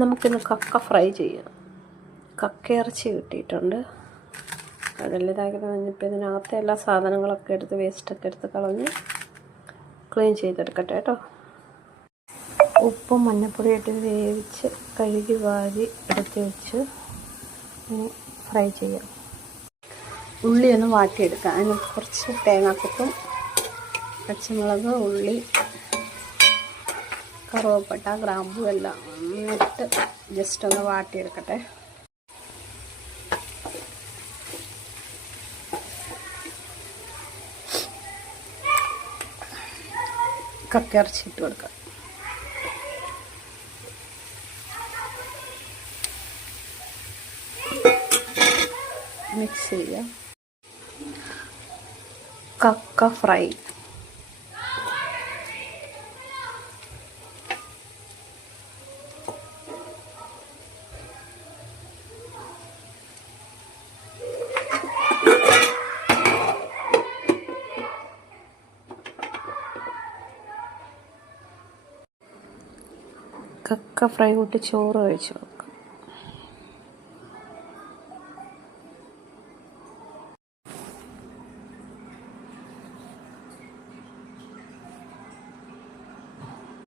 നമുക്കിന്ന് കക്ക ഫ്രൈ ചെയ്യാം. കക്കയിറച്ചി കിട്ടിയിട്ടുണ്ട്. അതെല്ലാം ഇതാക്കി കഴിഞ്ഞപ്പോൾ ഇതിനകത്തെ എല്ലാ സാധനങ്ങളൊക്കെ എടുത്ത് വേസ്റ്റൊക്കെ എടുത്ത് കളഞ്ഞ് ക്ലീൻ ചെയ്തെടുക്കട്ടെ കേട്ടോ. ഉപ്പും മഞ്ഞൾപ്പൊടി ഇട്ട് വേവിച്ച് കഴുകി വാരി എടുത്ത് വെച്ച് ഫ്രൈ ചെയ്യാം. ഉള്ളി ഒന്ന് വാട്ടിയെടുക്കാം. അതിന് കുറച്ച് തേങ്ങാക്കൊത്തും പച്ചമുളക്, ഉള്ളി, കറുവപ്പട്ട, ഗ്രാമ്പു എല്ലാം ഇട്ട് ജസ്റ്റ് ഒന്ന് വാട്ടിയെടുക്കട്ടെ. കക്കയിറച്ചി ഇട്ട് കൊടുക്കാം. മിക്സ് ചെയ്യാം. കക്ക ഫ്രൈ. കക്ക ഫ്രൈ കൂട്ടി ചോറ് കഴിച്ചു.